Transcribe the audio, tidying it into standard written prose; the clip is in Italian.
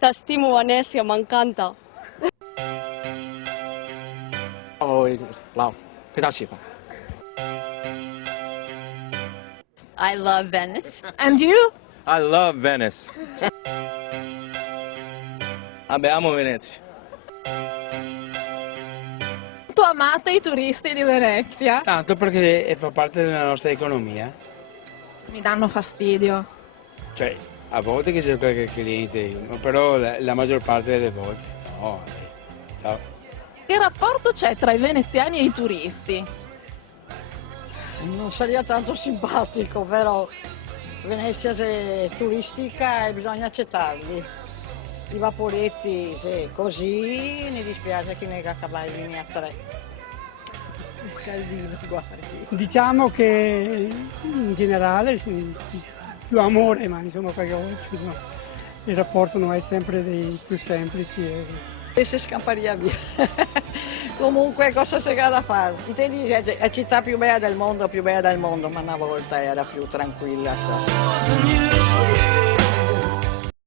Ti stimo Venezia, mi encanta. 非常喜欢。 I love Venice. And you? I love Venice. Vabbè, amo Venezia. Tu amate i turisti di Venezia? Tanto perché fa parte della nostra economia. Mi danno fastidio. Cioè, a volte che c'è qualche cliente, però la maggior parte delle volte no. Ciao. Che rapporto c'è tra i veneziani e i turisti? Non sarebbe tanto simpatico, però Venezia è turistica e bisogna accettarli. I vaporetti, se così, mi dispiace che ne cavalli a 3. Il caldino, guardi. Diciamo che in generale sì, più amore, ma insomma qualche volta insomma, il rapporto non è sempre dei più semplici. E se scamparia via. Comunque cosa si ha da fare? Italia è la città più bella del mondo, ma una volta era più tranquilla. So.